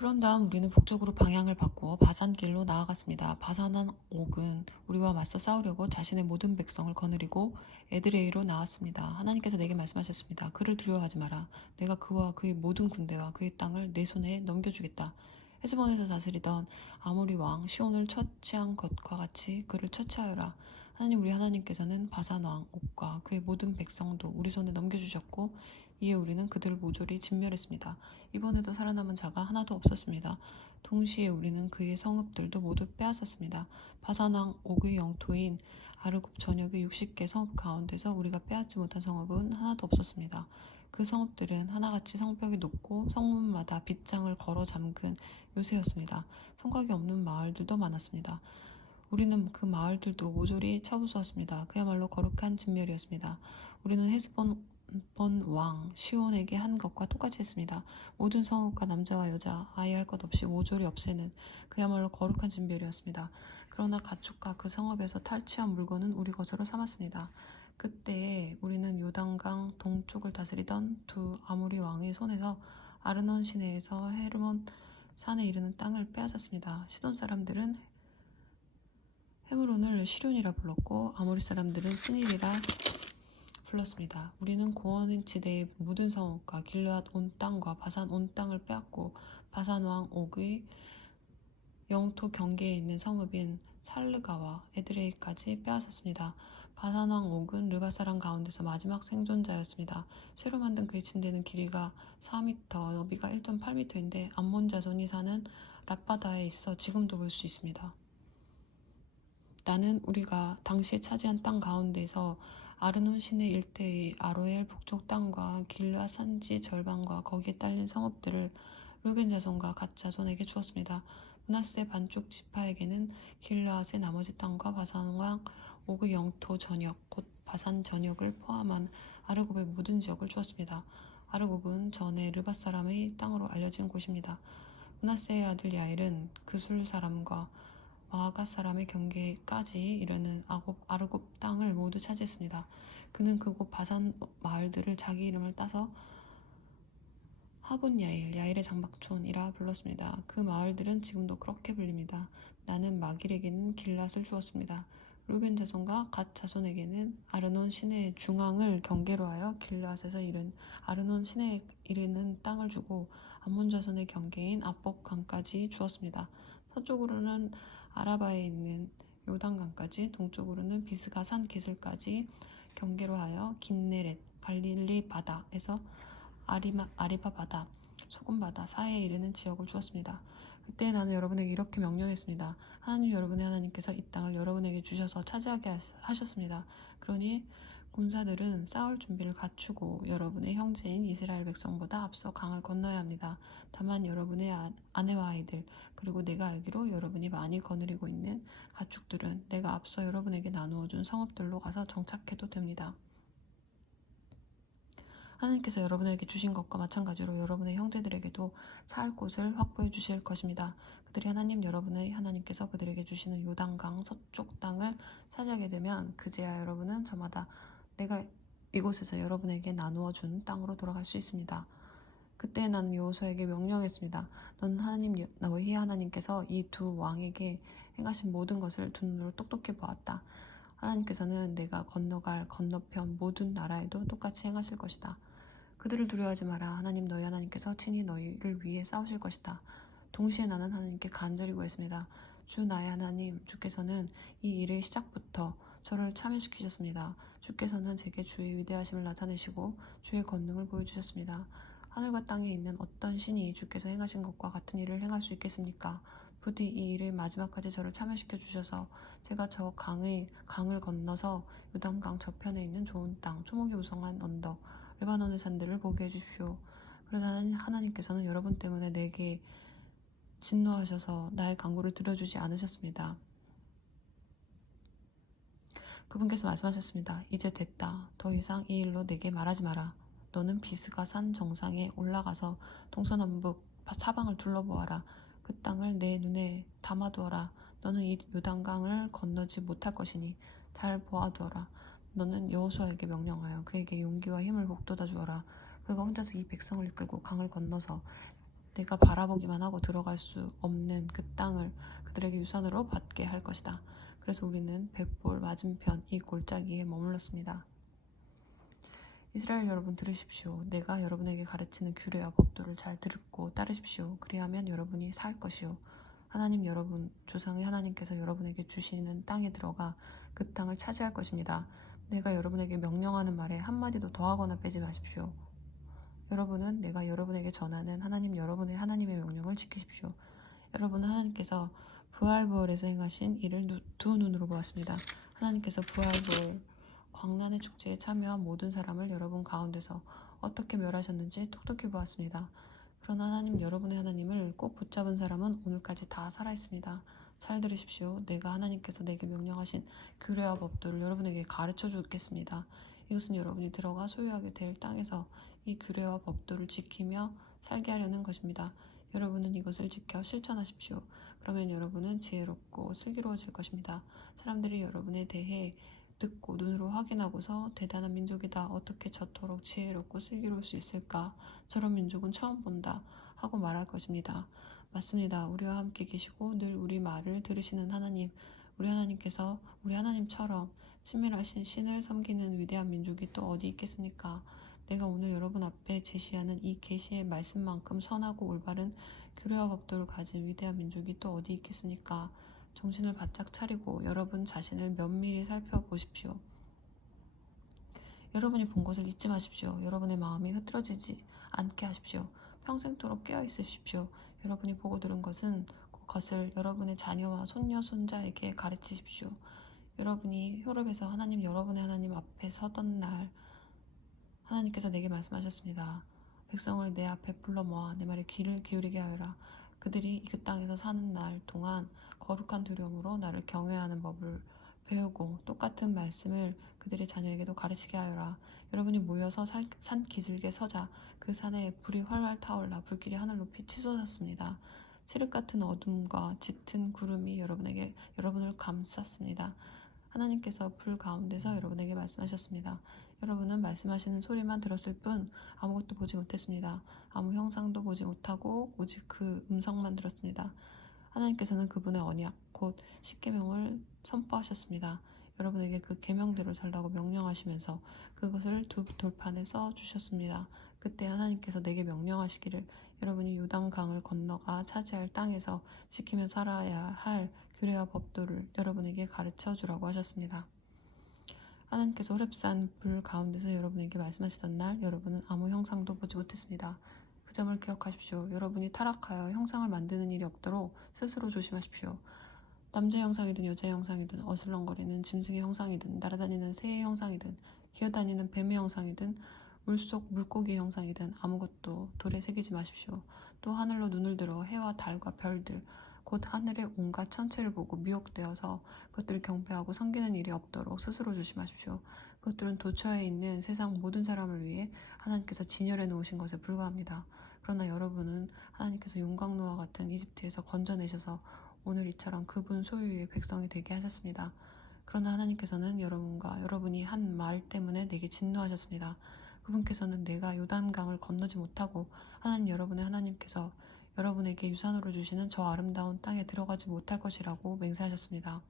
그런 다음 우리는 북쪽으로 방향을 바꾸어 바산길로 나아갔습니다. 바산왕 옥은 우리와 맞서 싸우려고 자신의 모든 백성을 거느리고 에드레이로 나왔습니다. 하나님께서 내게 말씀하셨습니다. 그를 두려워하지 마라. 내가 그와 그의 모든 군대와 그의 땅을 내 손에 넘겨주겠다. 헤스본에서 다스리던 아모리 왕 시온을 처치한 것과 같이 그를 처치하여라. 하나님 우리 하나님께서는 바산왕 옥과 그의 모든 백성도 우리 손에 넘겨주셨고 이에 우리는 그들을 모조리 진멸했습니다. 이번에도 살아남은 자가 하나도 없었습니다. 동시에 우리는 그의 성읍들도 모두 빼앗았습니다. 바산왕 옥의 영토인 아르곱 전역의 60개 성읍 가운데서 우리가 빼앗지 못한 성읍은 하나도 없었습니다. 그 성읍들은 하나같이 성벽이 높고 성문마다 빗장을 걸어 잠근 요새였습니다. 성곽이 없는 마을들도 많았습니다. 우리는 그 마을들도 모조리 쳐부수었습니다. 그야말로 거룩한 진멸이었습니다. 우리는 헤스본 왕 시온에게 한 것과 똑같이 했습니다. 모든 성읍과 남자와 여자, 아이 할 것 없이 모조리 없애는 그야말로 거룩한 진멸이었습니다. 그러나 가축과 그 성읍에서 탈취한 물건은 우리 것으로 삼았습니다. 그때에 우리는 요단강 동쪽을 다스리던 두 아모리 왕의 손에서 아르논 시내에서 헤르몬 산에 이르는 땅을 빼앗았습니다. 시돈 사람들은 헤브론을 시륜이라 불렀고 아모리 사람들은 스닐이라 불렀습니다. 우리는 고원 지대의 모든 성읍과 길르앗 온 땅과 바산 온 땅을 빼앗고 바산 왕 옥의 영토 경계에 있는 성읍인 살르가와 에드레이까지 빼앗았습니다. 바산 왕 옥은 르바 사람 가운데서 마지막 생존자였습니다. 새로 만든 그의 침대는 길이가 4m, 너비가 1.8m인데 암몬 자손이 사는 랍바다에 있어 지금도 볼 수 있습니다. 나는 우리가 당시에 차지한 땅 가운데서 아르논 시내 일대의 아로엘 북쪽 땅과 길르앗 산지 절반과 거기에 딸린 성읍들을 루벤 자손과 갓 자손에게 주었습니다. 므낫세 반쪽 지파에게는 길르앗의 나머지 땅과 바산 왕 옥의 영토 전역 곧 바산 전역을 포함한 아르곱의 모든 지역을 주었습니다. 아르곱은 전에 르밧 사람의 땅으로 알려진 곳입니다. 므낫세의 아들 야일은 그술 사람과 마아갓 사람의 경계까지 이르는 아르곱 땅을 모두 차지했습니다. 그는 그곳 바산 마을들을 자기 이름을 따서 하본 야일, 야일의 장막촌이라 불렀습니다. 그 마을들은 지금도 그렇게 불립니다. 나는 마길에게는 길랏을 주었습니다. 루벤 자손과 갓 자손에게는 아르논 시내의 중앙을 경계로 하여 길랏에서 이른 아르논 시내에 이르는 땅을 주고 암몬 자손의 경계인 압복 강까지 주었습니다. 서쪽으로는 아라바에 있는 요단강까지, 동쪽으로는 비스가 산 기슭까지 경계로 하여 긴네렛, 갈릴리 바다에서 아리바 바다, 소금 바다 사이에 이르는 지역을 주었습니다. 그때 나는 여러분에게 이렇게 명령했습니다. 하나님 여러분의 하나님께서 이 땅을 여러분에게 주셔서 차지하게 하셨습니다. 그러니 군사들은 싸울 준비를 갖추고 여러분의 형제인 이스라엘 백성보다 앞서 강을 건너야 합니다. 다만 여러분의 아내와 아이들 그리고 내가 알기로 여러분이 많이 거느리고 있는 가축들은 내가 앞서 여러분에게 나누어준 성읍들로 가서 정착해도 됩니다. 하나님께서 여러분에게 주신 것과 마찬가지로 여러분의 형제들에게도 살 곳을 확보해 주실 것입니다. 그들이 하나님 여러분의 하나님께서 그들에게 주시는 요단강 서쪽 땅을 차지하게 되면 그제야 여러분은 저마다 내가 이곳에서 여러분에게 나누어 준 땅으로 돌아갈 수 있습니다. 그때 나는 여호수아에게 명령했습니다. 너는 하나님 너희 하나님께서 이 두 왕에게 행하신 모든 것을 두 눈으로 똑똑히 보았다. 하나님께서는 내가 건너갈 건너편 모든 나라에도 똑같이 행하실 것이다. 그들을 두려워하지 마라. 하나님 너희 하나님께서 친히 너희를 위해 싸우실 것이다. 동시에 나는 하나님께 간절히 구했습니다. 주 나의 하나님, 주께서는 이 일의 시작부터 저를 참여시키셨습니다. 주께서는 제게 주의 위대하심을 나타내시고 주의 권능을 보여주셨습니다. 하늘과 땅에 있는 어떤 신이 주께서 행하신 것과 같은 일을 행할 수 있겠습니까? 부디 이 일을 마지막까지 저를 참여시켜 주셔서 제가 저 강을 건너서 요단강 저편에 있는 좋은 땅, 초목이 우성한 언덕, 레바논의 산들을 보게 해주십시오. 그러자 하나님께서는 여러분 때문에 내게 진노하셔서 나의 간구를 들어주지 않으셨습니다. 그분께서 말씀하셨습니다. 이제 됐다. 더 이상 이 일로 내게 말하지 마라. 너는 비스가 산 정상에 올라가서 동서남북 사방을 둘러보아라. 그 땅을 내 눈에 담아두어라. 너는 이 요단강을 건너지 못할 것이니 잘 보아두어라. 너는 여호수아에게 명령하여 그에게 용기와 힘을 북돋아 주어라. 그가 혼자서 이 백성을 이끌고 강을 건너서 내가 바라보기만 하고 들어갈 수 없는 그 땅을 그들에게 유산으로 받게 할 것이다. 그래서 우리는 벳볼 맞은편 이 골짜기에 머물렀습니다. 이스라엘 여러분 들으십시오. 내가 여러분에게 가르치는 규례와 법도를 잘 듣고 따르십시오. 그리하면 여러분이 살 것이요. 하나님 여러분 조상의 하나님께서 여러분에게 주시는 땅에 들어가 그 땅을 차지할 것입니다. 내가 여러분에게 명령하는 말에 한마디도 더하거나 빼지 마십시오. 여러분은 내가 여러분에게 전하는 하나님 여러분의 하나님의 명령을 지키십시오. 여러분은 하나님께서 부활부활에서 행하신 일을 두 눈으로 보았습니다. 하나님께서 부활부활 광란의 축제에 참여한 모든 사람을 여러분 가운데서 어떻게 멸하셨는지 똑똑히 보았습니다. 그러나 하나님 여러분의 하나님을 꼭 붙잡은 사람은 오늘까지 다 살아있습니다. 잘 들으십시오. 내가 하나님께서 내게 명령하신 규례와 법도를 여러분에게 가르쳐 주겠습니다. 이것은 여러분이 들어가 소유하게 될 땅에서 이 규례와 법도를 지키며 살게 하려는 것입니다. 여러분은 이것을 지켜 실천하십시오. 그러면 여러분은 지혜롭고 슬기로워질 것입니다. 사람들이 여러분에 대해 듣고 눈으로 확인하고서 대단한 민족이다. 어떻게 저토록 지혜롭고 슬기로울 수 있을까? 저런 민족은 처음 본다. 하고 말할 것입니다. 맞습니다. 우리와 함께 계시고 늘 우리 말을 들으시는 하나님, 우리 하나님께서 우리 하나님처럼 친밀하신 신을 섬기는 위대한 민족이 또 어디 있겠습니까? 내가 오늘 여러분 앞에 제시하는 이 계시의 말씀만큼 선하고 올바른 규례와 법도를 가진 위대한 민족이 또 어디 있겠습니까? 정신을 바짝 차리고 여러분 자신을 면밀히 살펴보십시오. 여러분이 본 것을 잊지 마십시오. 여러분의 마음이 흐트러지지 않게 하십시오. 평생토록 깨어 있으십시오. 여러분이 보고 들은 것을 여러분의 자녀와 손녀, 손자에게 가르치십시오. 여러분이 효롭에서 하나님 여러분의 하나님 앞에 서던 날 하나님께서 내게 말씀하셨습니다. 백성을 내 앞에 불러 모아 내 말에 귀를 기울이게 하여라. 그들이 그 땅에서 사는 날 동안 거룩한 두려움으로 나를 경외하는 법을 배우고 똑같은 말씀을 그들의 자녀에게도 가르치게 하여라. 여러분이 모여서 산 기슭에 서자. 그 산에 불이 활활 타올라 불길이 하늘 높이 치솟았습니다. 칠흑 같은 어둠과 짙은 구름이 여러분을 감쌌습니다. 하나님께서 불 가운데서 여러분에게 말씀하셨습니다. 여러분은 말씀하시는 소리만 들었을 뿐 아무것도 보지 못했습니다. 아무 형상도 보지 못하고 오직 그 음성만 들었습니다. 하나님께서는 그분의 언약, 곧 십계명을 선포하셨습니다. 여러분에게 그 계명대로 살라고 명령하시면서 그것을 두 돌판에 써 주셨습니다. 그때 하나님께서 내게 명령하시기를 여러분이 요단강을 건너가 차지할 땅에서 지키며 살아야 할 규례와 법도를 여러분에게 가르쳐 주라고 하셨습니다. 하나님께서 호렙산 불 가운데서 여러분에게 말씀하시던 날 여러분은 아무 형상도 보지 못했습니다. 그 점을 기억하십시오. 여러분이 타락하여 형상을 만드는 일이 없도록 스스로 조심하십시오. 남자 형상이든 여자 형상이든 어슬렁거리는 짐승의 형상이든 날아다니는 새의 형상이든 기어다니는 뱀의 형상이든 물속 물고기의 형상이든 아무것도 돌에 새기지 마십시오. 또 하늘로 눈을 들어 해와 달과 별들 곧 하늘의 온갖 천체를 보고 미혹되어서 그것들을 경배하고 섬기는 일이 없도록 스스로 조심하십시오. 그것들은 도처에 있는 세상 모든 사람을 위해 하나님께서 진열해 놓으신 것에 불과합니다. 그러나 여러분은 하나님께서 용광로와 같은 이집트에서 건져내셔서 오늘 이처럼 그분 소유의 백성이 되게 하셨습니다. 그러나 하나님께서는 여러분이 한 말 때문에 내게 진노하셨습니다. 그분께서는 내가 요단강을 건너지 못하고 하나님 여러분의 하나님께서 여러분에게 유산으로 주시는 저 아름다운 땅에 들어가지 못할 것이라고 맹세하셨습니다.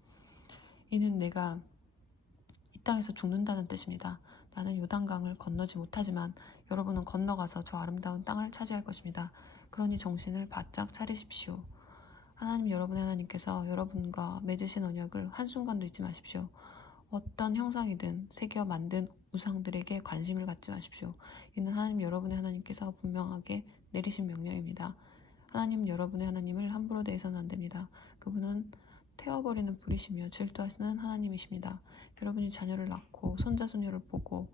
이는 내가 이 땅에서 죽는다는 뜻입니다. 나는 요단강을 건너지 못하지만 여러분은 건너가서 저 아름다운 땅을 차지할 것입니다. 그러니 정신을 바짝 차리십시오. 하나님 여러분의 하나님께서 여러분과 맺으신 언약을 한순간도 잊지 마십시오. 어떤 형상이든 새겨 만든 우상들에게 관심을 갖지 마십시오. 이는 하나님 여러분의 하나님께서 분명하게 내리신 명령입니다. 하나님 여러분의 하나님을 함부로 대해서는 안 됩니다. 그분은 태워버리는 불이시며 질투하시는 하나님이십니다. 여러분이 자녀를 낳고 손자손녀를 보고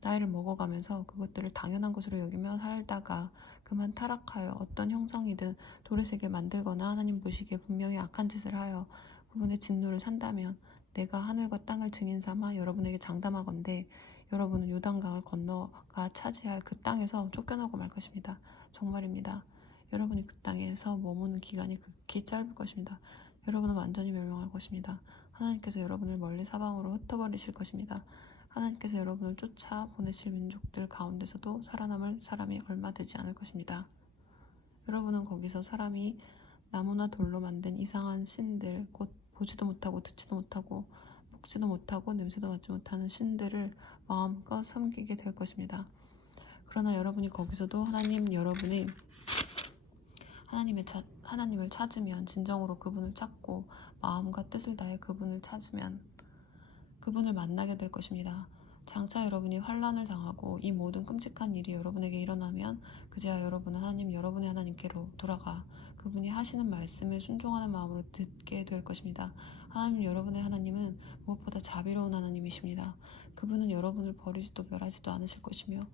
나이를 먹어가면서 그것들을 당연한 것으로 여기며 살다가 그만 타락하여 어떤 형상이든 돌에 새겨 만들거나 하나님 보시기에 분명히 악한 짓을 하여 그분의 진노를 산다면 내가 하늘과 땅을 증인 삼아 여러분에게 장담하건대 여러분은 요단강을 건너가 차지할 그 땅에서 쫓겨나고 말 것입니다. 정말입니다. 여러분이 그 땅에서 머무는 기간이 극히 짧을 것입니다. 여러분은 완전히 멸망할 것입니다. 하나님께서 여러분을 멀리 사방으로 흩어버리실 것입니다. 하나님께서 여러분을 쫓아 보내실 민족들 가운데서도 살아남을 사람이 얼마 되지 않을 것입니다. 여러분은 거기서 사람이 나무나 돌로 만든 이상한 신들, 곧 보지도 못하고 듣지도 못하고 먹지도 못하고 냄새도 맡지 못하는 신들을 마음껏 섬기게 될 것입니다. 그러나 여러분이 거기서도 하나님을 찾으면, 진정으로 그분을 찾고 마음과 뜻을 다해 그분을 찾으면 그분을 만나게 될 것입니다. 장차 여러분이 환난을 당하고 이 모든 끔찍한 일이 여러분에게 일어나면 그제야 여러분은 여러분의 하나님께로 돌아가 그분이 하시는 말씀을 순종하는 마음으로 듣게 될 것입니다. 여러분의 하나님은 무엇보다 자비로운 하나님이십니다. 그분은 여러분을 버리지도 멸하지도 않으실 것이며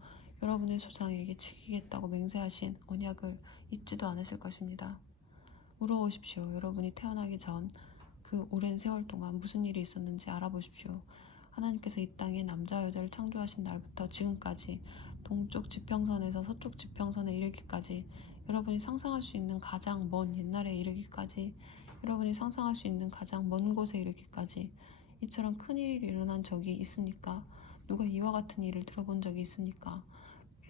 여러분의 조상에게 지키겠다고 맹세하신 언약을 잊지도 않으실 것입니다. 물어보십시오. 여러분이 태어나기 전 그 오랜 세월 동안 무슨 일이 있었는지 알아보십시오. 하나님께서 이 땅에 남자 여자를 창조하신 날부터 지금까지 동쪽 지평선에서 서쪽 지평선에 이르기까지 여러분이 상상할 수 있는 가장 먼 옛날에 이르기까지 여러분이 상상할 수 있는 가장 먼 곳에 이르기까지 이처럼 큰일이 일어난 적이 있습니까? 누가 이와 같은 일을 들어본 적이 있습니까?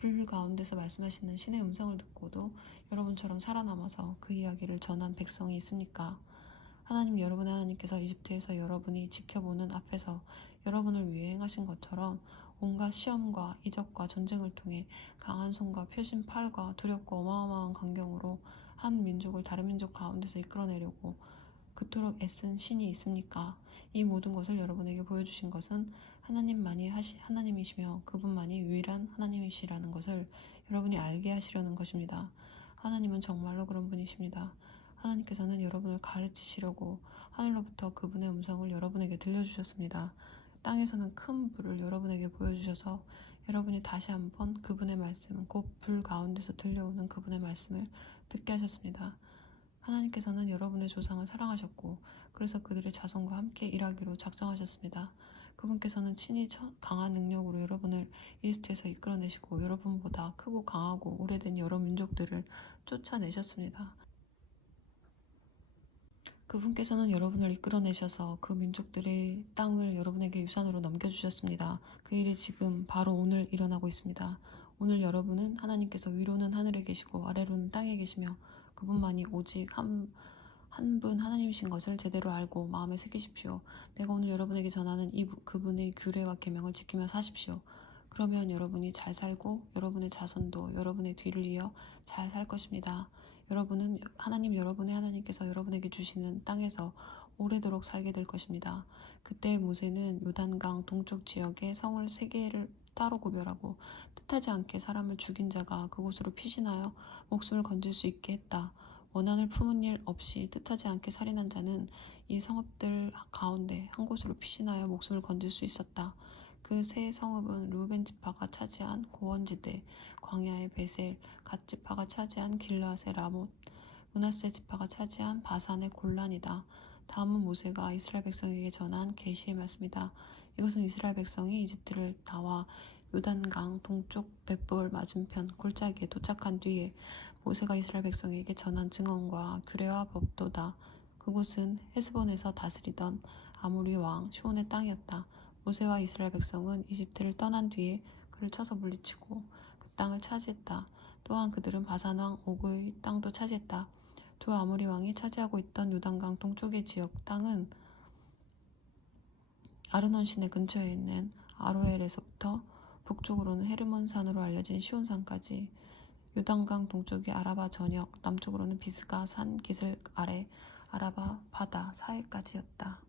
불 가운데서 말씀하시는 신의 음성을 듣고도 여러분처럼 살아남아서 그 이야기를 전한 백성이 있습니까? 여러분의 하나님께서 이집트에서 여러분이 지켜보는 앞에서 여러분을 위해 행하신 것처럼 온갖 시험과 이적과 전쟁을 통해 강한 손과 펴신 팔과 두렵고 어마어마한 광경으로 한 민족을 다른 민족 가운데서 이끌어내려고 그토록 애쓴 신이 있습니까? 이 모든 것을 여러분에게 보여주신 것은 하나님이시며 그분만이 유일한 하나님이시라는 것을 여러분이 알게 하시려는 것입니다. 하나님은 정말로 그런 분이십니다. 하나님께서는 여러분을 가르치시려고 하늘로부터 그분의 음성을 여러분에게 들려주셨습니다. 땅에서는 큰 불을 여러분에게 보여주셔서 여러분이 다시 한번 그분의 말씀, 곧 불 가운데서 들려오는 그분의 말씀을 듣게 하셨습니다. 하나님께서는 여러분의 조상을 사랑하셨고 그래서 그들의 자손과 함께 일하기로 작정하셨습니다. 그분께서는 친히 강한 능력으로 여러분을 이집트에서 이끌어내시고 여러분보다 크고 강하고 오래된 여러 민족들을 쫓아내셨습니다. 그분께서는 여러분을 이끌어내셔서 그 민족들의 땅을 여러분에게 유산으로 넘겨주셨습니다. 그 일이 지금 바로 오늘 일어나고 있습니다. 오늘 여러분은 하나님께서 위로는 하늘에 계시고 아래로는 땅에 계시며 그분만이 오직 한 분 하나님이신 것을 제대로 알고 마음에 새기십시오. 내가 오늘 여러분에게 전하는 그분의 규례와 계명을 지키며 사십시오. 그러면 여러분이 잘 살고 여러분의 자손도 여러분의 뒤를 이어 잘 살 것입니다. 여러분의 하나님께서 여러분에게 주시는 땅에서 오래도록 살게 될 것입니다. 그때 모세는 요단강 동쪽 지역의 성을 3개를 따로 구별하고 뜻하지 않게 사람을 죽인 자가 그곳으로 피신하여 목숨을 건질 수 있게 했다. 원한을 품은 일 없이 뜻하지 않게 살인한 자는 이 성읍들 가운데 한 곳으로 피신하여 목숨을 건질 수 있었다. 그 세 성읍은 루벤 지파가 차지한 고원지대, 광야의 베셀, 갓 지파가 차지한 길르앗의 라못, 므낫세 지파가 차지한 바산의 골란이다. 다음은 모세가 이스라엘 백성에게 전한 계시의 말씀이다. 이것은 이스라엘 백성이 이집트를 나와 요단강 동쪽 벳볼 맞은편 골짜기에 도착한 뒤에 모세가 이스라엘 백성에게 전한 증언과 규례와 법도다. 그곳은 헤스본에서 다스리던 아모리 왕 시온의 땅이었다. 모세와 이스라엘 백성은 이집트를 떠난 뒤에 그를 쳐서 물리치고 그 땅을 차지했다. 또한 그들은 바산 왕 옥의 땅도 차지했다. 두 아모리 왕이 차지하고 있던 요단강 동쪽의 지역 땅은 아르논 시내 근처에 있는 아로엘에서부터 북쪽으로는 헤르몬 산으로 알려진 시온산까지, 요단강 동쪽의 아라바 전역, 남쪽으로는 비스가 산 기슭 아래 아라바 바다 사이까지였다.